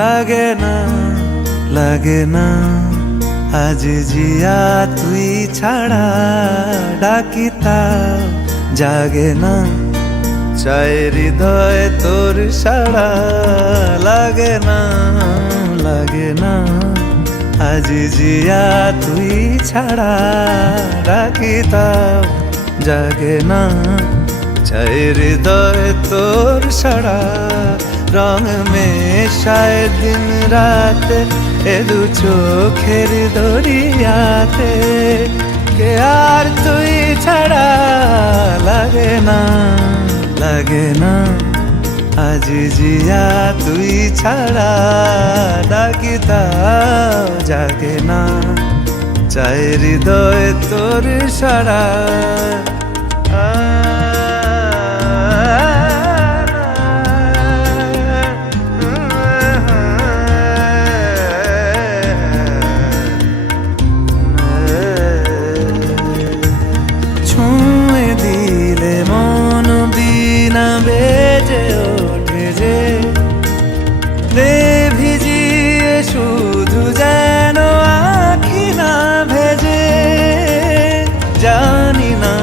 লাগে না লাগে না আজ জিয়া তুই ছাড়া ডাকি তাও জাগে না চাই হৃদয় তোর সাড়া লাগে না আজ জিয়া তুই ছাড়া ডাকি তাও জাগে না চাই হৃদয় তোর সাড়া রং মেশায় দিন রাত এ দু চোখের দরিয়াতে কে আর তুই ছাড়া লাগে না আজ জিয়া তুই ছাড়া ডাকি তাও জাগে না চাই হৃদয় তোর সাড়া বেজে ওঠে যে দে ভিজিয়ে শুধু যেন আখি না ভেজে জানি না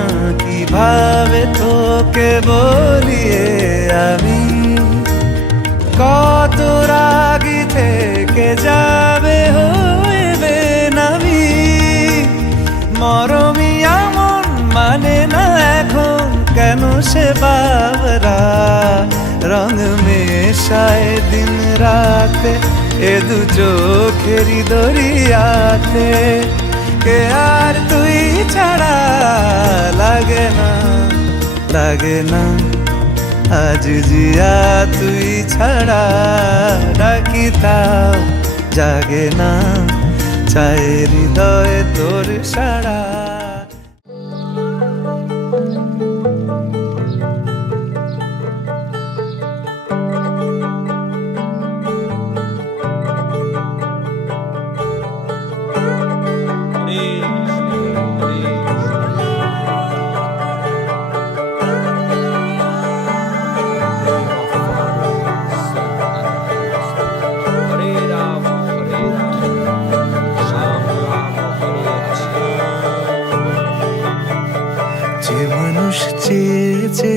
কিভাবে তোকে বলিয়ে আমি কত রাগি থেকে যাবে হইবে নামি মরমি এমন মানে না এখন কেন সে বাবরা রং মেশায় দিন রাতে এ দু চোখেরি দরিয়াতে কে আর তুই ছাড়া লাগে না আজ জিয়া তুই ছাড়া ডাকি তাও জাগে না চাই হৃদয় তোর সাড়া যে মানুষ চেয়েছে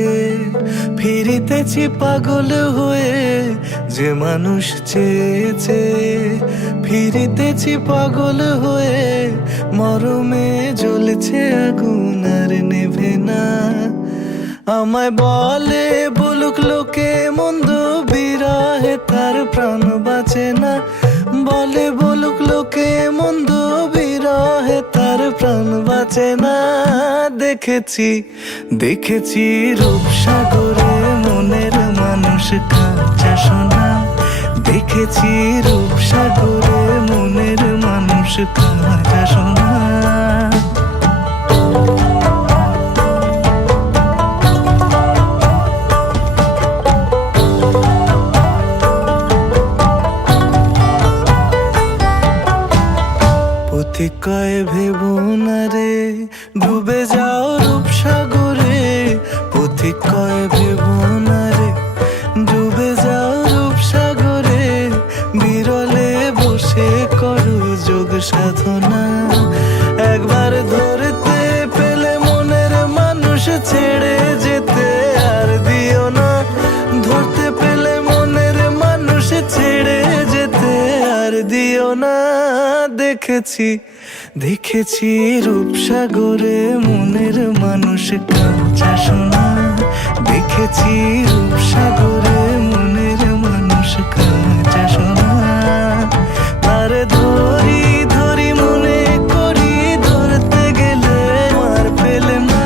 ফিরিতেছি পাগল হয়ে যে মানুষ চেয়েছে ফিরিতেছি পাগল হয়ে মরমে জ্বলছে আগুন আর নেভে না আমায় বলে বলুক লোকে মন্দ বিরহে তার প্রাণ বাঁচে না বলে বলুক লোকে মন্দ বিরহে তার প্রাণ বাঁচে না দেখেছি রূপসাগরে মনের মানুষ কাঁচা সোনা দেখেছি রূপসাগরে মনের মানুষ কাঁচা সোনা কয় ভেবো না রে ডুবে যাও রূপসাগরে পথিক কয় ভেবো না রে ডুবে যাও রূপসাগরে বিরলে বসে করো যোগ সাধনা একবার ধরতে পেলে মনের মানুষ ছেড়ে যেতে আর দিও না ধরতে পেলে মনের মানুষ ছেড়ে যেতে আর দিও না দেখেছি রূপসাগরে মনের মানুষ কাঁচা সোনা দেখেছি রূপসাগরে মনের মানুষ কাঁচা সোনা তার ধরি মনে করি ধরতে গেলে মার পেলে না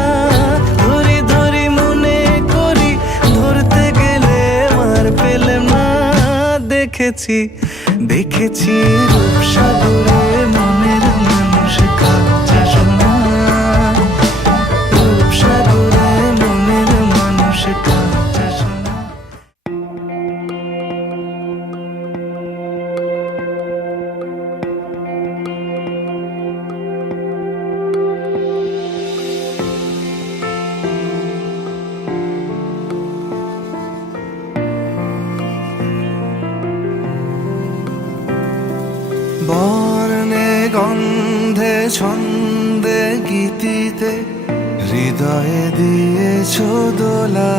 ধরি মনে করি ধরতে গেলে মার পেলে না দেখেছি রূপসাগরে মনের মানুষ কাঁচা সোনা রূপসাগরে মনের মানুষ কাঁচা সোনা ছন্দে গীতিতে হৃদয়ে দিয়েছ দোলা,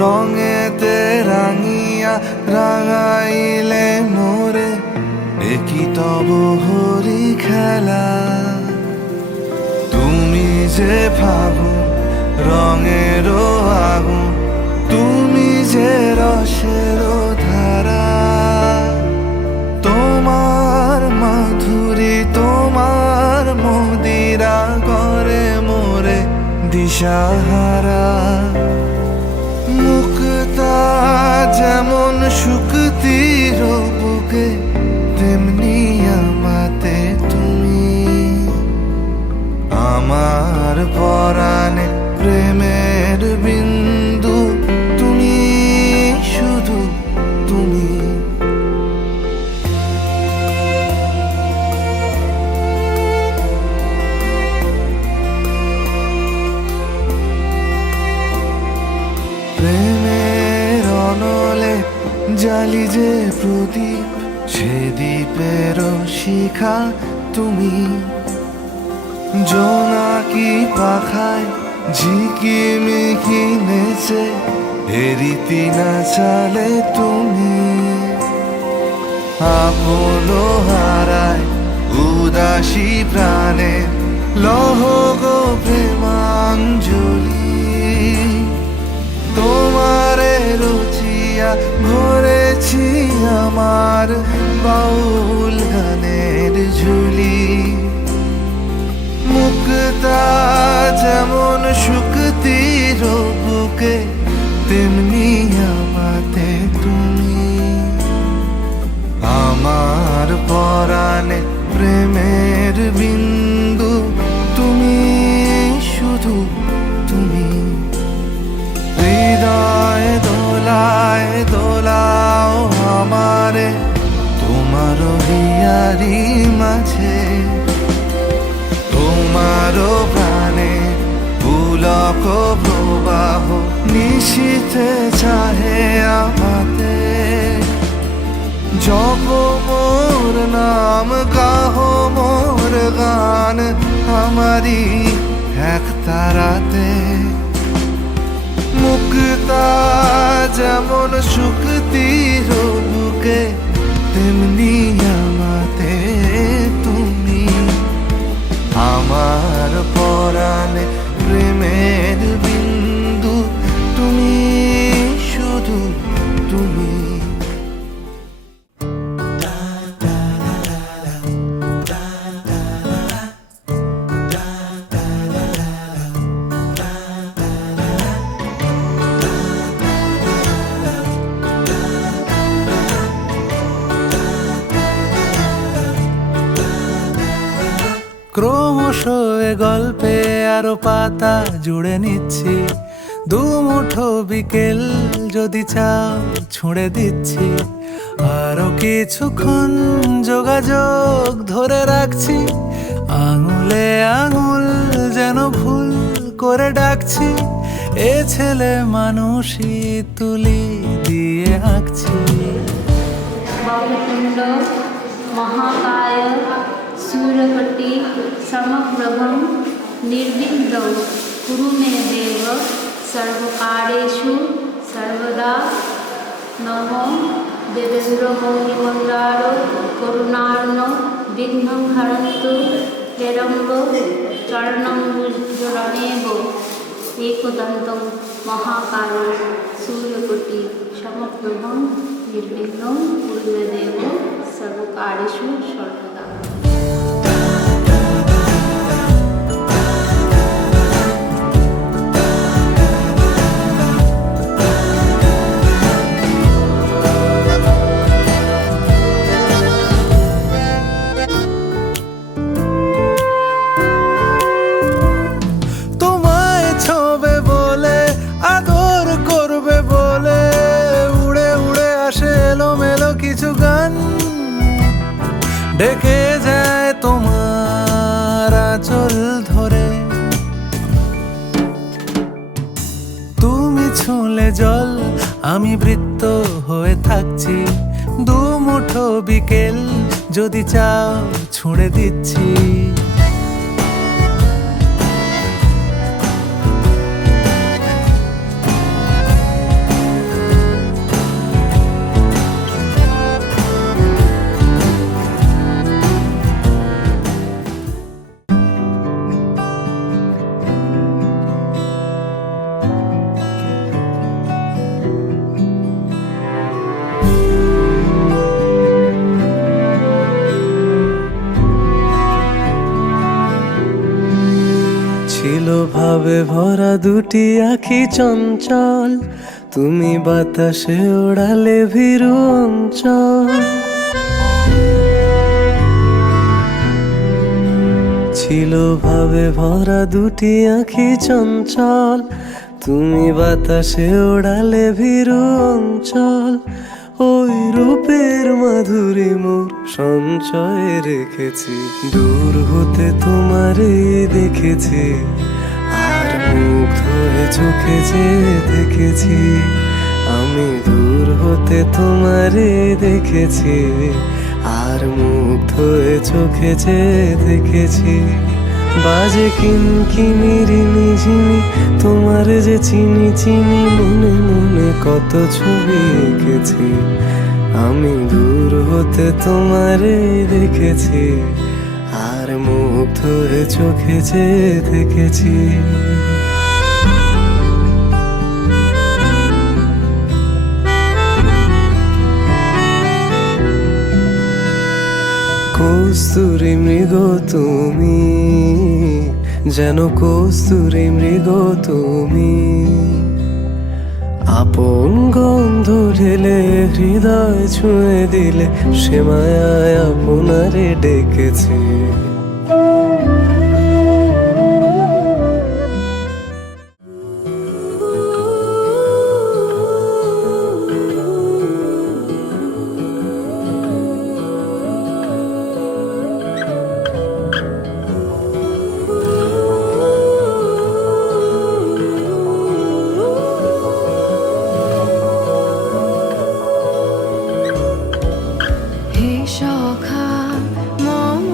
রঙেতে রাঙিয়া রাঙাইলে মোরে, একই তব হরি খেলা। তুমি যে ফাগুন রঙেরও আগুন, তুমি যে রসেরও ধারা, তোমার মাধুরী তোমার মদিরা করে মোরে দিশাহারা। মুক্তা যেমন শুকতির বুকে, তেমনি আমাতে তুমি। আমার পরাণে প্রেমের বিন্দু, তুমি শুধু তুমি। প্রেমের অনলে জালি যে প্রদীপ, সে দ্বীপের শিখা তুমি। জোনাকি পাখায় ঝিকিমিকি নেচে, এরিতি না চালে তুমি। আপন হারায় উদাসী প্রাণে, লহ গো প্রেমাঞ্জলি। তোমারে রুচিয়া ভরেছি আমার বাউল গানের ঝুলি। মুক্তা যেমন শুকতির বুকে, তেমনি আমাতে তুমি। আমার পরাণে প্রেমের বিন্দু, তুমি শুধু তুমি। হৃদয় দোলায় দোলাও আমারে, তোমার হিয়ারি মাঝে। তোমারও প্রাণে পুলক প্রবাহ, নিশীথে চাহে আমাতে। জপ মোর নাম, গাহ মোর গান, আমারি এক তারাতে। মুক্তা যেমন শুকতির বুকে, তেমনি আমাতে তুমি। আমার পরাণে প্রেমের বিন্দু, তুমি শুধু তুমি। ক্রমশ এ গল্পে আরো পাতা জুড়ে নিচ্ছি, দুমুঠো বিকেল যদি চাও ছুঁড়ে দিচ্ছি। আরো কিছুক্ষণ যোগাযোগ ধরে রাখছি, আঙুলে আঙুল যেন ভুল করে ডাকছি। এ ছেলে মানুষই তুলি দিয়ে আঁকছি। বাহুতুণ্ড মহাকায় सूर्यकोटि समप्रभं निर्विघ्नं कुरु मे देव सर्वकार्येषु सर्वदा। नमो देवेन्द्र मौलिमन्दारो करुणार्णो विघ्नं हरन्तु हेरम्ब चरणम्बुजरणेव एकदन्तं महाकाय सूर्यकोटि समप्रभं निर्विघ्नं कुरु मे देव सर्वकार्येषु सर्वदा। ডেকে যায় তোমার আঁচল ধরে, তুমি ছুঁলে জল আমি বৃত্ত হয়ে থাকছি। দুমুঠো বিকেল যদি চাও ছুঁড়ে দিচ্ছি। ছিল ভাবে ভরা দুটি আঁখি চঞ্চল, তুমি বাতাসে ওড়ালে ভীরু অঞ্চল। ছিল ভাবে ভরা দুটি আঁখি চঞ্চল, তুমি বাতাসে ওড়ালে ভীরু অঞ্চল। ওই রূপের মাধুরী মোর সঞ্চয়ে রেখেছি, দূর হতে তোমারে দেখেছি, আর মুগ্ধ হয়ে চোখে যে দেখেছি। আমি দূর হতে তোমারে দেখেছি, আর মুগ্ধ হয়ে চোখে যে দেখেছি। বাজে কিনকিনিরি নিঝিমি, তোমার যে চিনি চিনি, মনে মনে কত ছবি এঁকেছি। আমি দূর হতে তোমারে দেখেছি, আর মুগ্ধ হয়ে চোখে যে দেখেছি। কস্তুরী মৃগ তুমি, যেন কস্তুরী মৃগ তুমি। আপন গন্ধ ঢেলে হৃদয় ছুঁয়ে দিলে, সে মায়ায় আপনারে ডেকেছে। হে সখা মম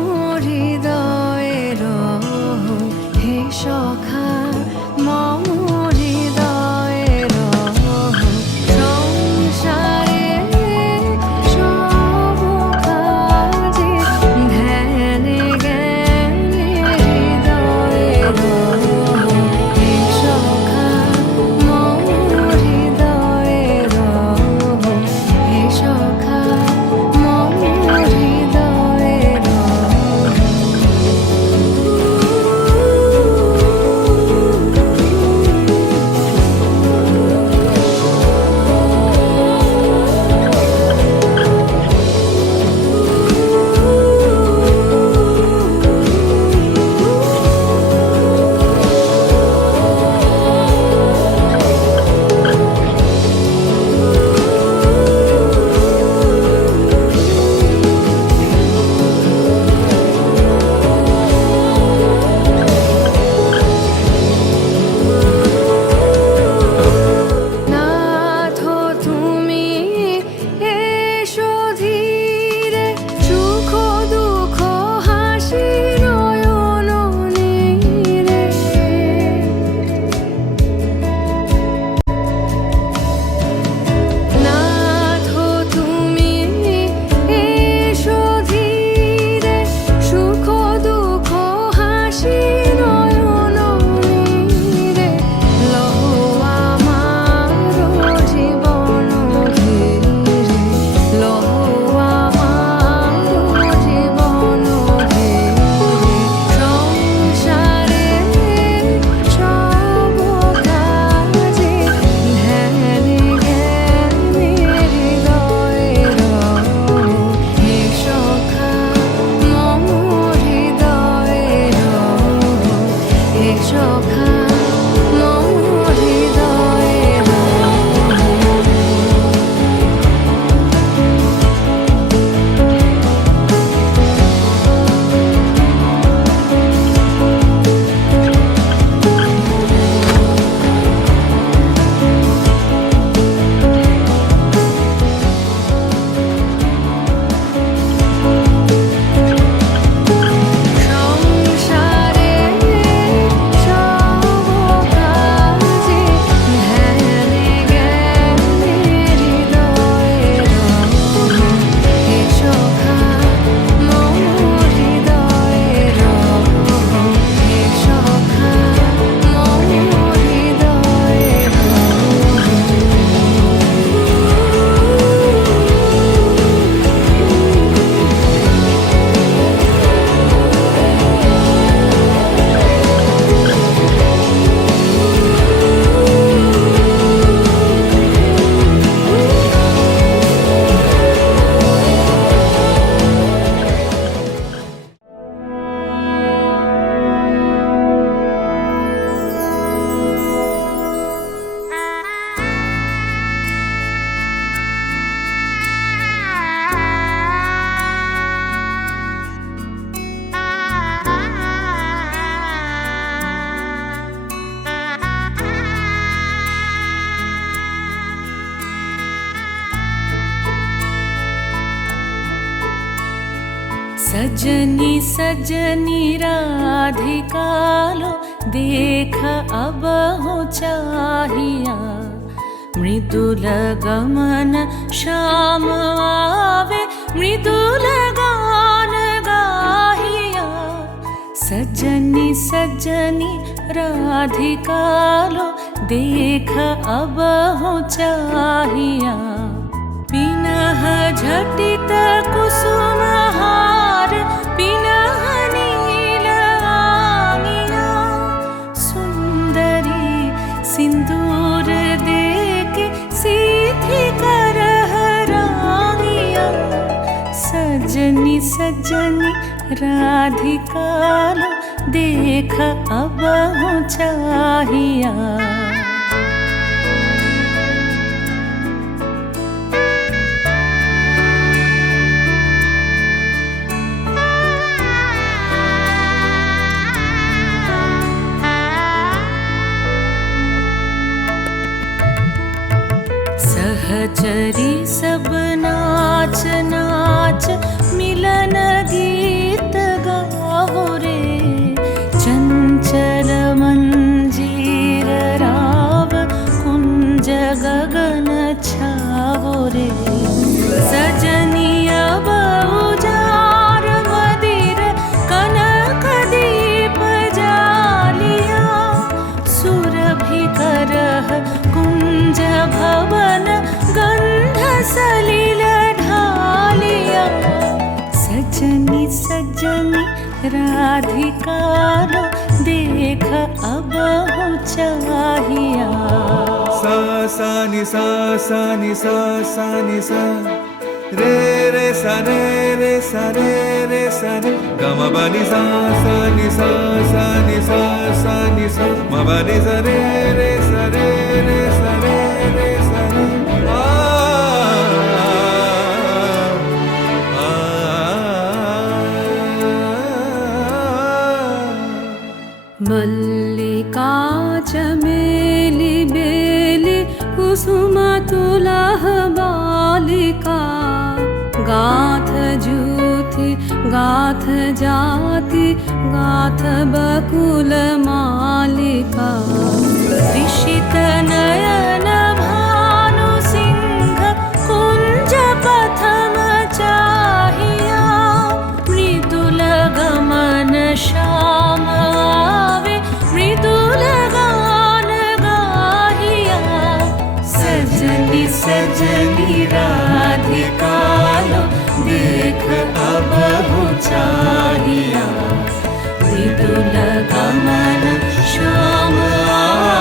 सजनी सजनी राधिका लो देख अब हो चाहिया मृदुल गमन श्याम आवे मृदुल गान गाहिया सजनी सजनी राधिका लो देख अब हो चाहिया पिनह झटित कुसुम हार पिनह नील आंगिया सुंदरी सिंदूर देके सीधी करह रांगिया सजनी सजनी राधिका लो देख अब हो चाहिया सहचरी सब नाच नाच मिलन गीत गाओ रे चंचल मंजीर राव कुंज गगन छाओ रे सजनी अब उजार मदिर कनक दीप जालिया सुरभि करह कुंज भवन गंध सलिल ढालिया सजनी सजनी राधिका लो देख अब हो चाहिया सा सा नि सा सा नि सा सा नि सा रे रे सा रे रे सा रे रे सा रे ग म ब नि सा सा नि सा सा नि सा सा नि सा म ब नि सा रे रे सा रे रे सा रे रे सा रे मल्लिका चमेली बेली कुसुम तुलह बालिका गाथ जूथि गाथ जाति गाथ बकुल मालिका ऋषित नयन भानु सिंह कुंज पथम चाहिया मृदुल गमन श्याम आवे मृदुल गान गाहिया सजनी सजनी राधिका लो देख अब हो चाहिया मृदुल गमन श्याम आवे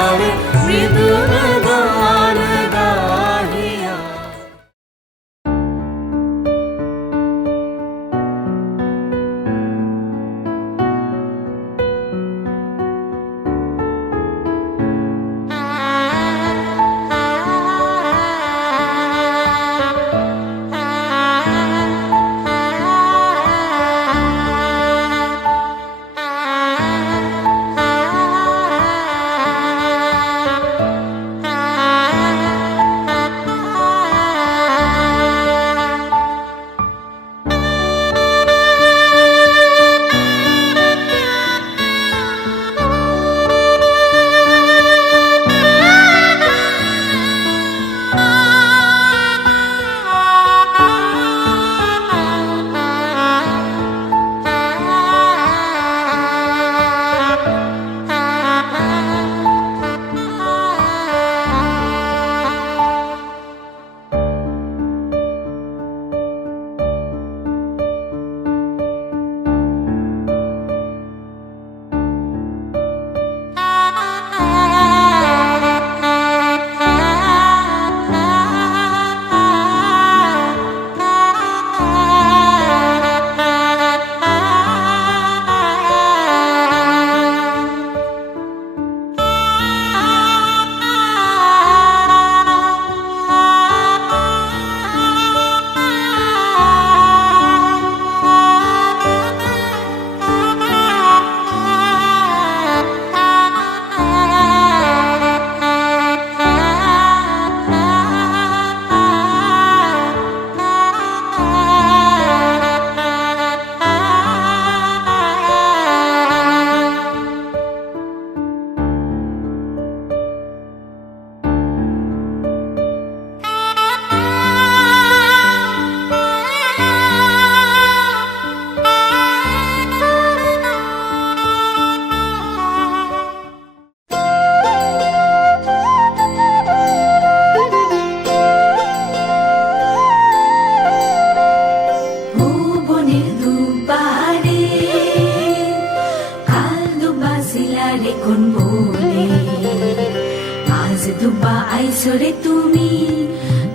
আজ দুবা আইসরে তুমি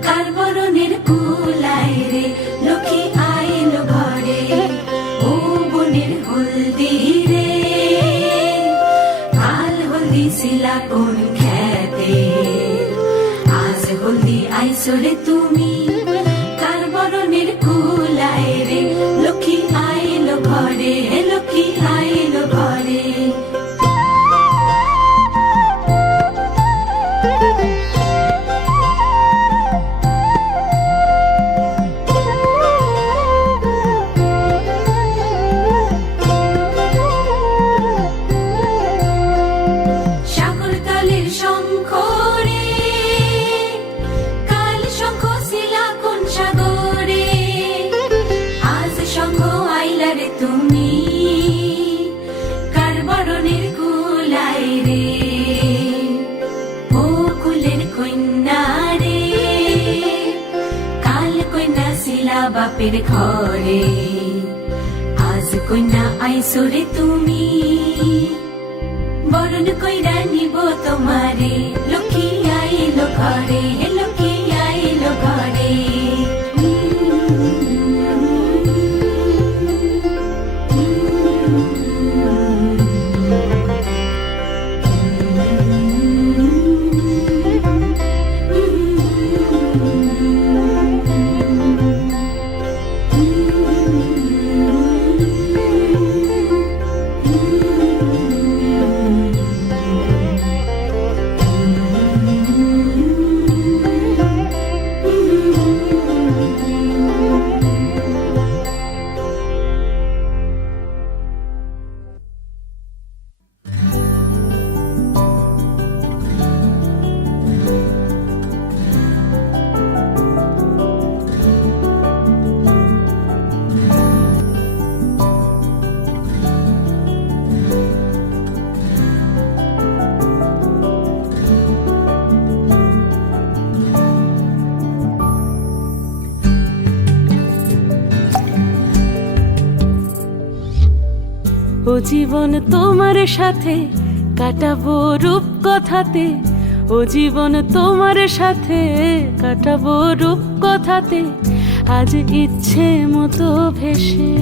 কার বরণের কুলাই রে লক্ষ্মী আইল ঘরে ও বনের হলদি রে কাল হলদি শিলা কোন খেতে আজ হলদি আইসরে তুমি কার বরণের কুলাই রে লক্ষ্মী আইল ঘরে লক্ষ্মী আইল ঘরে বাপের ঘরে আজ কন্যা আইসরে তুমি বরণ কইরা নিব তোমারে লক্ষ্মী আইলো ঘরে লক্ষ্মী আইলো ঘরে ও জীবন তোমার সাথে কাটাবো রূপ কথাতে ও জীবন তোমার সাথে কাটাবো রূপ কথাতে আজ ইচ্ছে মতো ভেসে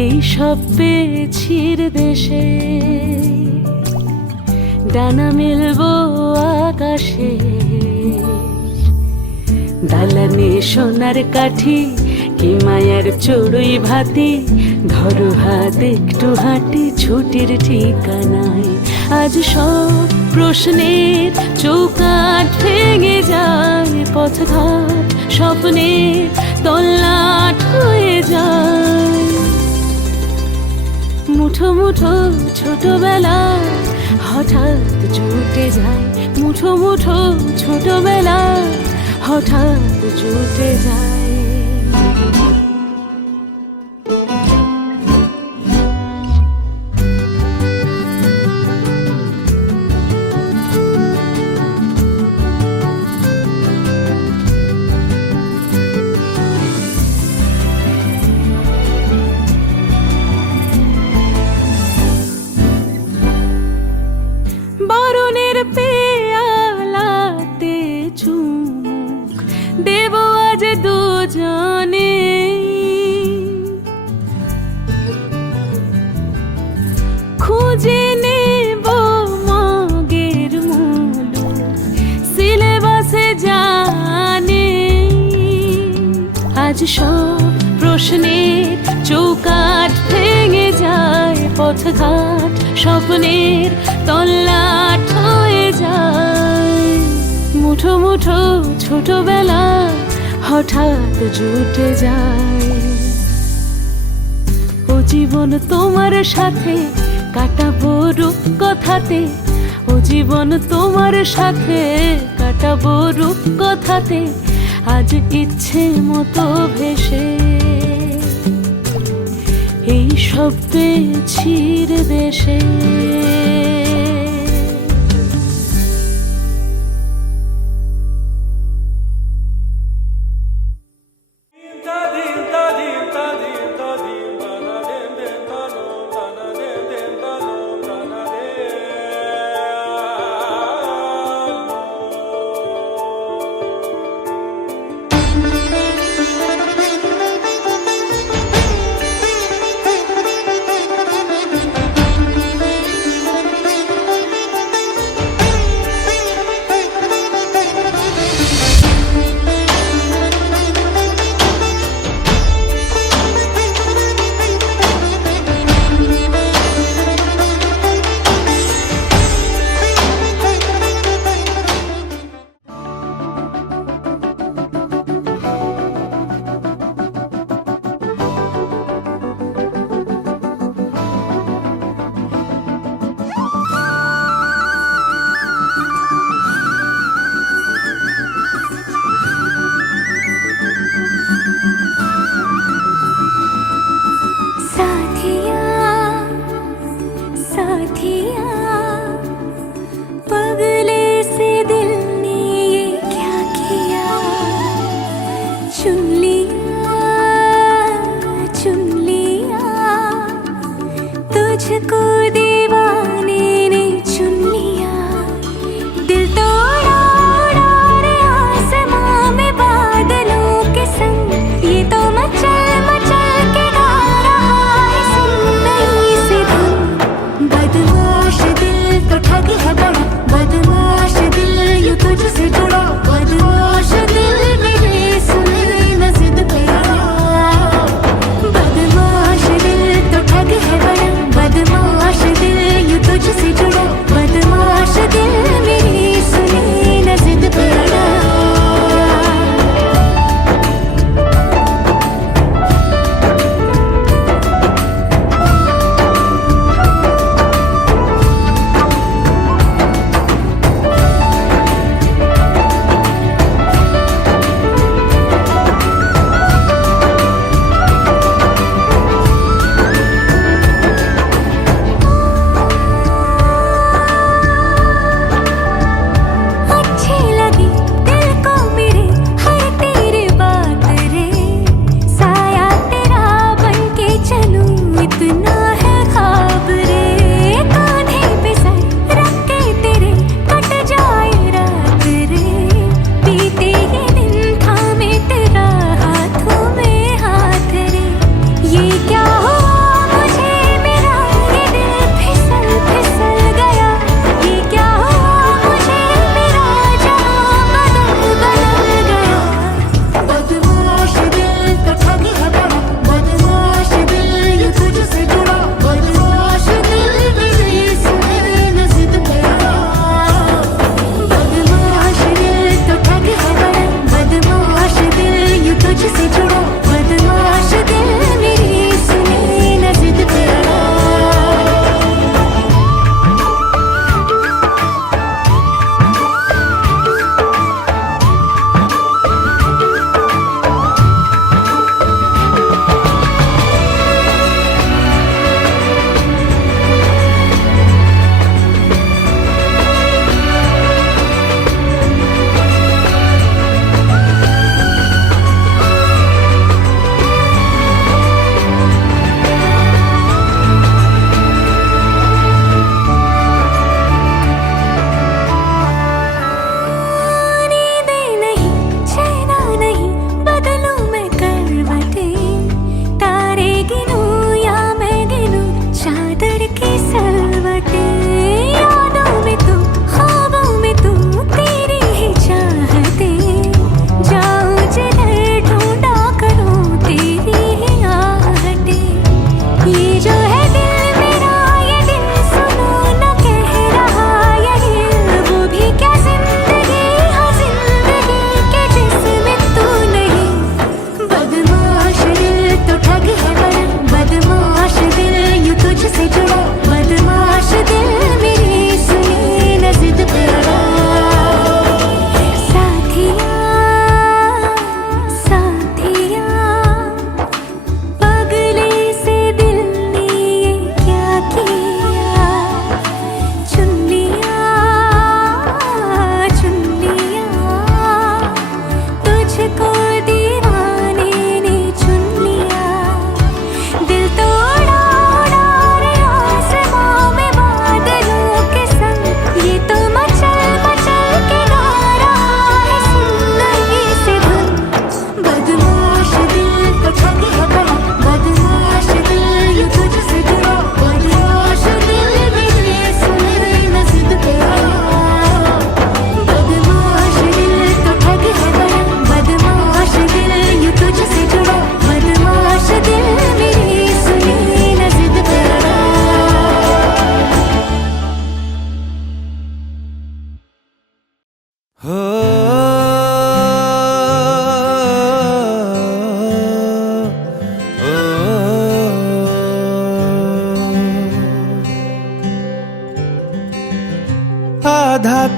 এই সব পেয়েছির দেশে ডানা মেলবো আকাশে দালানে সোনার কাঠি কি মায়ার চড়ুই ভাতি ধরো হাত একটু হাঁটি ছুটির ঠিকানায় আজ সব প্রশ্নের চৌকাঠ ভেঙে যায় পথঘাট স্বপ্নের তল্লাট হয়ে যায় মুঠো মুঠো ছোটবেলা হঠাৎ জুটে যায় মুঠো মুঠো ছোটবেলা হঠাৎ জুটে যায় সব প্রশ্নের চৌকাঠ ভেঙে যায় পথঘাট স্বপ্নের তল্লাট হয়ে যায় মুঠো মুঠো ছোটবেলা হঠাৎ জুটে যায় ও জীবন তোমার সাথে কাটাবো রূপ কথাতে ও জীবন তোমার সাথে কাটাবো রূপ কথাতে আজ ইচ্ছে মতো ভেসে এই সব পেয়েছির দেশে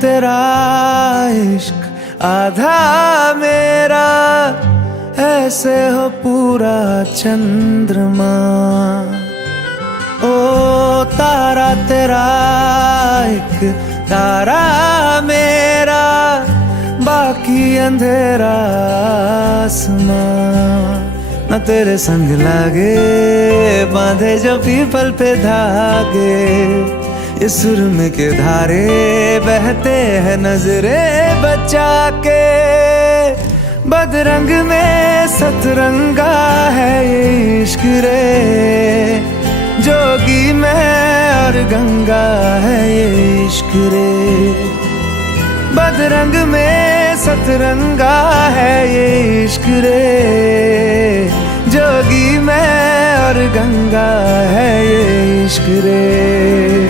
तेरा इश्क आधा मेरा, ऐसे हो पूरा चंद्रमा। ओ तारा तेरा एक तारा मेरा, बाकी अंधेरा आसमां। न तेरे संग लागे बांधे जो पीपल पे धागे, इस सुरम के धारे बहते हैं नजरे बचा के। बदरंग में सतरंगा है ये इश्क रे, जोगी में और गंगा है ये इश्क रे। बदरंग में सतरंगा है ये इश्क रे, जोगी में और गंगा है ये इश्क रे।